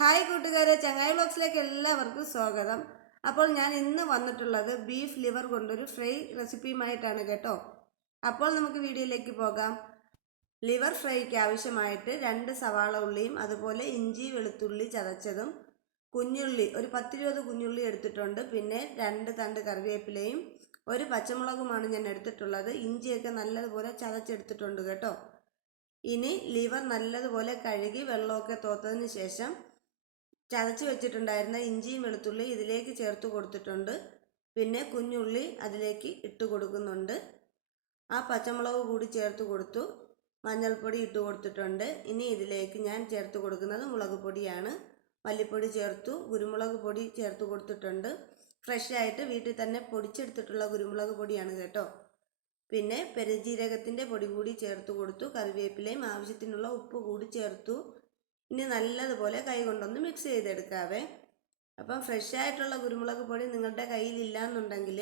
Hi കൂട്ടുകാരെ ചങ്ങായി ബ്ലോഗ്സിലേക്ക് എല്ലാവർക്കും സ്വാഗതം. അപ്പോൾ ഞാൻ ഇന്ന് വന്നിട്ടുള്ളത് ബീഫ് ലിവർ കൊണ്ടൊരു ഫ്രൈ റെസിപ്പിയുമായിട്ടാണ് കേട്ടോ. അപ്പോൾ നമുക്ക് വീഡിയോയിലേക്ക് പോകാം. ലിവർ ഫ്രൈക്ക് ആവശ്യമായിട്ട് രണ്ട് സവാള ഉള്ളിയും അതുപോലെ ഇഞ്ചി വെളുത്തുള്ളി ചതച്ചതും കുഞ്ഞുള്ളി ഒരു പത്തിരുപത് കുഞ്ഞുള്ളി എടുത്തിട്ടുണ്ട്. പിന്നെ രണ്ട് തണ്ട് കറിവേപ്പിലയും ഒരു പച്ചമുളകുമാണ് ഞാൻ എടുത്തിട്ടുള്ളത്. ഇഞ്ചിയൊക്കെ നല്ലതുപോലെ ചതച്ചെടുത്തിട്ടുണ്ട് കേട്ടോ. ഇനി ലിവർ നല്ലതുപോലെ കഴുകി വെള്ളമൊക്കെ തോത്തതിന് ശേഷം ചതച്ച് വെച്ചിട്ടുണ്ടായിരുന്ന ഇഞ്ചിയും വെളുത്തുള്ളി ഇതിലേക്ക് ചേർത്ത് കൊടുത്തിട്ടുണ്ട്. പിന്നെ കുഞ്ഞുള്ളി അതിലേക്ക് ഇട്ട് കൊടുക്കുന്നുണ്ട്. ആ പച്ചമുളക് കൂടി ചേർത്ത് കൊടുത്തു. മഞ്ഞൾപ്പൊടി ഇട്ട് കൊടുത്തിട്ടുണ്ട്. ഇനി ഇതിലേക്ക് ഞാൻ ചേർത്ത് കൊടുക്കുന്നത് മുളക് പൊടിയാണ്. മല്ലിപ്പൊടി ചേർത്തു. കുരുമുളക് പൊടി ചേർത്ത് കൊടുത്തിട്ടുണ്ട്. ഫ്രഷ് ആയിട്ട് വീട്ടിൽ തന്നെ പൊടിച്ചെടുത്തിട്ടുള്ള കുരുമുളക് പൊടിയാണ് കേട്ടോ. പിന്നെ പെരുജീരകത്തിന്റെ പൊടി കൂടി ചേർത്ത് കൊടുത്തു. കറിവേപ്പിലയും ആവശ്യത്തിനുള്ള ഉപ്പ് കൂടി ചേർത്തു. ഇനി നല്ലതുപോലെ കൈ കൊണ്ടൊന്ന് മിക്സ് ചെയ്തെടുക്കാവേ. അപ്പം ഫ്രഷ് ആയിട്ടുള്ള കുരുമുളക് പൊടി നിങ്ങളുടെ കയ്യിലില്ല എന്നുണ്ടെങ്കിൽ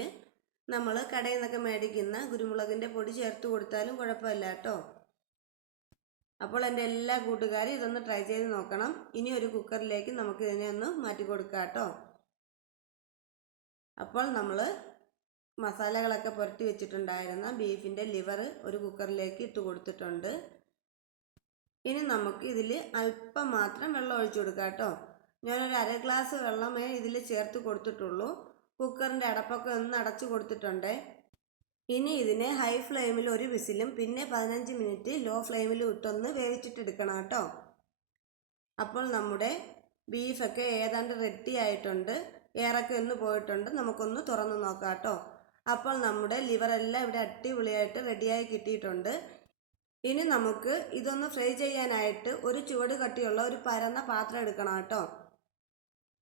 നമ്മൾ കടയിൽ നിന്നൊക്കെ മേടിക്കുന്ന കുരുമുളകിന്റെ പൊടി ചേർത്ത് കൊടുത്താലും കുഴപ്പമില്ല കേട്ടോ. അപ്പോൾ എന്റെ എല്ലാ കൂട്ടുകാരും ഇതൊന്ന് ട്രൈ ചെയ്ത് നോക്കണം. ഇനി ഒരു കുക്കറിലേക്ക് നമുക്ക് ഇതിനെ ഒന്ന് മാറ്റി കൊടുക്കാം കേട്ടോ. അപ്പോൾ നമ്മൾ മസാലകളൊക്കെ പുരട്ടി വെച്ചിട്ടുണ്ടായിരുന്ന ബീഫിന്റെ ലിവർ ഒരു കുക്കറിലേക്ക് ഇട്ട് കൊടുത്തിട്ടുണ്ട്. ഇനി നമുക്ക് ഇതിൽ അല്പം മാത്രം വെള്ളം ഒഴിച്ചു കൊടുക്കാം കേട്ടോ. ഞാനൊരു അര ഗ്ലാസ് വെള്ളമേ ഇതിൽ ചേർത്ത് കൊടുത്തിട്ടുള്ളൂ. കുക്കറിന്റെ അടപ്പൊക്കെ ഒന്ന് അടച്ചു കൊടുത്തിട്ടുണ്ട്. ഇനി ഇതിനെ ഹൈ ഫ്ലെയിമിൽ ഒരു വിസിലും പിന്നെ പതിനഞ്ച് മിനിറ്റ് ലോ ഫ്ലെയിമിൽ ഇട്ടൊന്ന് വേവിച്ചിട്ടെടുക്കണം കേട്ടോ. അപ്പോൾ നമ്മുടെ ബീഫൊക്കെ ഏതാണ്ട് റെഡി ആയിട്ടുണ്ട്. ഏറൊക്കെ ഒന്ന് പോയിട്ടുണ്ട്. നമുക്കൊന്ന് തുറന്ന് നോക്കാം കേട്ടോ. അപ്പോൾ നമ്മുടെ ലിവറെല്ലാം ഇവിടെ അടിപൊളിയായിട്ട് റെഡിയായി കിട്ടിയിട്ടുണ്ട്. ഇനി നമുക്ക് ഇതൊന്ന് ഫ്രൈ ചെയ്യാനായിട്ട് ഒരു ചുവട് കട്ടിയുള്ള ഒരു പരന്ന പാത്രം എടുക്കണം കേട്ടോ.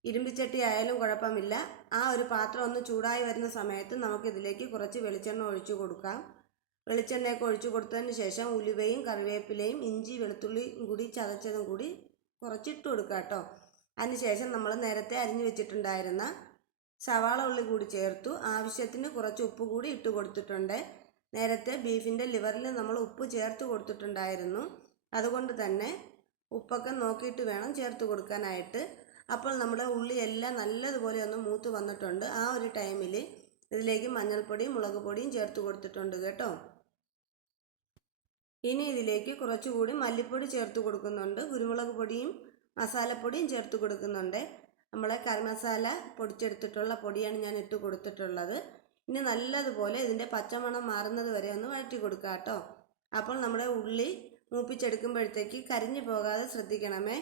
ഇരുമ്പിച്ചട്ടി ആയാലും കുഴപ്പമില്ല. ആ ഒരു പാത്രം ഒന്ന് ചൂടായി വരുന്ന സമയത്ത് നമുക്ക് ഇതിലേക്ക് കുറച്ച് വെളിച്ചെണ്ണ ഒഴിച്ചു കൊടുക്കാം. വെളിച്ചെണ്ണയൊക്കെ ഒഴിച്ചു കൊടുത്തതിന് ശേഷം ഉലുവയും കറിവേപ്പിലയും ഇഞ്ചി വെളുത്തുള്ളിയും കൂടി ചതച്ചതും കൂടി കുറച്ചിട്ട് കൊടുക്കുക കേട്ടോ. അതിനുശേഷം നമ്മൾ നേരത്തെ അരിഞ്ഞു വെച്ചിട്ടുണ്ടായിരുന്ന സവാള ഉള്ളി കൂടി ചേർത്തു. ആവശ്യത്തിന് കുറച്ച് ഉപ്പ് കൂടി ഇട്ട് കൊടുത്തിട്ടുണ്ട്. നേരത്തെ ബീഫിന്റെ ലിവറിൽ നമ്മൾ ഉപ്പ് ചേർത്ത് കൊടുത്തിട്ടുണ്ടായിരുന്നു. അതുകൊണ്ട് തന്നെ ഉപ്പൊക്കെ നോക്കിയിട്ട് വേണം ചേർത്ത് കൊടുക്കാനായിട്ട്. അപ്പോൾ നമ്മുടെ ഉള്ളി എല്ലാം നല്ലതുപോലെ ഒന്ന് മൂത്ത് വന്നിട്ടുണ്ട്. ആ ഒരു ടൈമിൽ ഇതിലേക്ക് മഞ്ഞൾപ്പൊടിയും മുളക് പൊടിയും ചേർത്ത് കൊടുത്തിട്ടുണ്ട് കേട്ടോ. ഇനി ഇതിലേക്ക് കുറച്ചുകൂടി മല്ലിപ്പൊടി ചേർത്ത് കൊടുക്കുന്നുണ്ട്. കുരുമുളക് പൊടിയും മസാലപ്പൊടിയും ചേർത്ത് കൊടുക്കുന്നുണ്ട്. നമ്മളെ കറി മസാല പൊടിച്ചെടുത്തിട്ടുള്ള പൊടിയാണ് ഞാൻ ഇട്ട് കൊടുത്തിട്ടുള്ളത്. ഇനി നല്ലതുപോലെ ഇതിന്റെ പച്ചമണം മാറുന്നത് വരെ ഒന്ന് വഴറ്റി കൊടുക്കുക കേട്ടോ. അപ്പോൾ നമ്മുടെ ഉള്ളി മൂപ്പിച്ചെടുക്കുമ്പോഴത്തേക്ക് കരിഞ്ഞു പോകാതെ ശ്രദ്ധിക്കണമേ.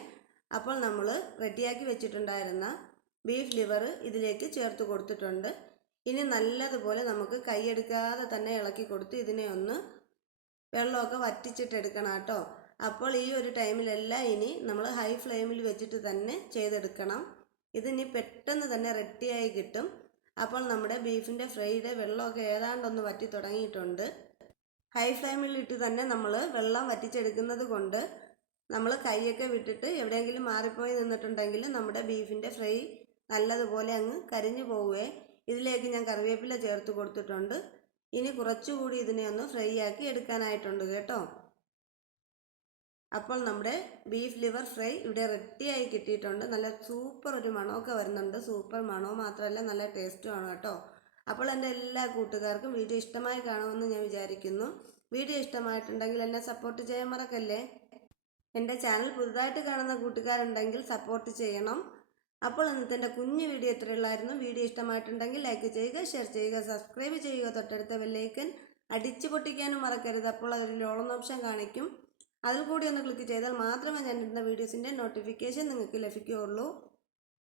അപ്പോൾ നമ്മൾ റെഡിയാക്കി വെച്ചിട്ടുണ്ടായിരുന്ന ബീഫ് ലിവർ ഇതിലേക്ക് ചേർത്ത് കൊടുത്തിട്ടുണ്ട്. ഇനി നല്ലതുപോലെ നമുക്ക് കൈയെടുക്കാതെ തന്നെ ഇളക്കി കൊടുത്ത് ഇതിനെ ഒന്ന് വെള്ളമൊക്കെ വറ്റിച്ചിട്ടെടുക്കണം കേട്ടോ. അപ്പോൾ ഈ ഒരു ടൈമിലെല്ലാം ഇനി നമ്മൾ ഹൈ ഫ്ലെയിമിൽ വെച്ചിട്ട് തന്നെ ചെയ്തെടുക്കണം. ഇതിനി പെട്ടെന്ന് തന്നെ റെഡിയായി കിട്ടും. അപ്പോൾ നമ്മുടെ ബീഫിന്റെ ഫ്രൈയുടെ വെള്ളമൊക്കെ ഏതാണ്ടൊന്ന് വറ്റി തുടങ്ങിയിട്ടുണ്ട്. ഹൈ ഫ്ലെയിമിൽ ഇട്ട് തന്നെ നമ്മൾ വെള്ളം വറ്റിച്ചെടുക്കുന്നത് കൊണ്ട് നമ്മൾ കൈയൊക്കെ വിട്ടിട്ട് എവിടെയെങ്കിലും മാറിപ്പോയി നിന്നിട്ടുണ്ടെങ്കിൽ നമ്മുടെ ബീഫിന്റെ ഫ്രൈ നല്ലതുപോലെ അങ്ങ് കരിഞ്ഞു പോവുകയെ ഇതിലേക്ക് ഞാൻ കറിവേപ്പില ചേർത്ത് കൊടുത്തിട്ടുണ്ട്. ഇനി കുറച്ചുകൂടി ഇതിനെ ഒന്ന് ഫ്രൈ ആക്കി എടുക്കാനായിട്ടുണ്ട് കേട്ടോ. അപ്പോൾ നമ്മുടെ ബീഫ് ലിവർ ഫ്രൈ ഇവിടെ റെഡിയായി കിട്ടിയിട്ടുണ്ട്. നല്ല സൂപ്പർ ഒരു മണമൊക്കെ വരുന്നുണ്ട്. സൂപ്പർ മണവും മാത്രമല്ല നല്ല ടേസ്റ്റുമാണ് കേട്ടോ. അപ്പോൾ എന്റെ എല്ലാ കൂട്ടുകാർക്കും വീഡിയോ ഇഷ്ടമായി കാണുമെന്ന് ഞാൻ വിചാരിക്കുന്നു. വീഡിയോ ഇഷ്ടമായിട്ടുണ്ടെങ്കിൽ എന്നെ സപ്പോർട്ട് ചെയ്യാൻ മറക്കല്ലേ? എന്റെ ചാനൽ പുതുതായിട്ട് കാണുന്ന കൂട്ടുകാരുണ്ടെങ്കിൽ സപ്പോർട്ട് ചെയ്യണം. അപ്പോൾ ഇന്നത്തെ എന്റെ കുഞ്ഞു വീഡിയോ എത്രയുള്ളായിരുന്നു വീഡിയോ ഇഷ്ടമായിട്ടുണ്ടെങ്കിൽ ലൈക്ക് ചെയ്യുക ഷെയർ ചെയ്യുക സബ്സ്ക്രൈബ് ചെയ്യുക. തൊട്ടടുത്ത ബെല്ലൈക്കൻ അടിച്ചു പൊട്ടിക്കാനും മറക്കരുത്. അപ്പോൾ അതിൽ ഓളം ഓപ്ഷൻ കാണിക്കും. അതിൽ കൂടി ഒന്ന് ക്ലിക്ക് ചെയ്താൽ മാത്രമേ ഞാൻ ഇടുന്ന വീഡിയോസിന്റെ നോട്ടിഫിക്കേഷൻ നിങ്ങൾക്ക് ലഭിക്കുകയുള്ളൂ.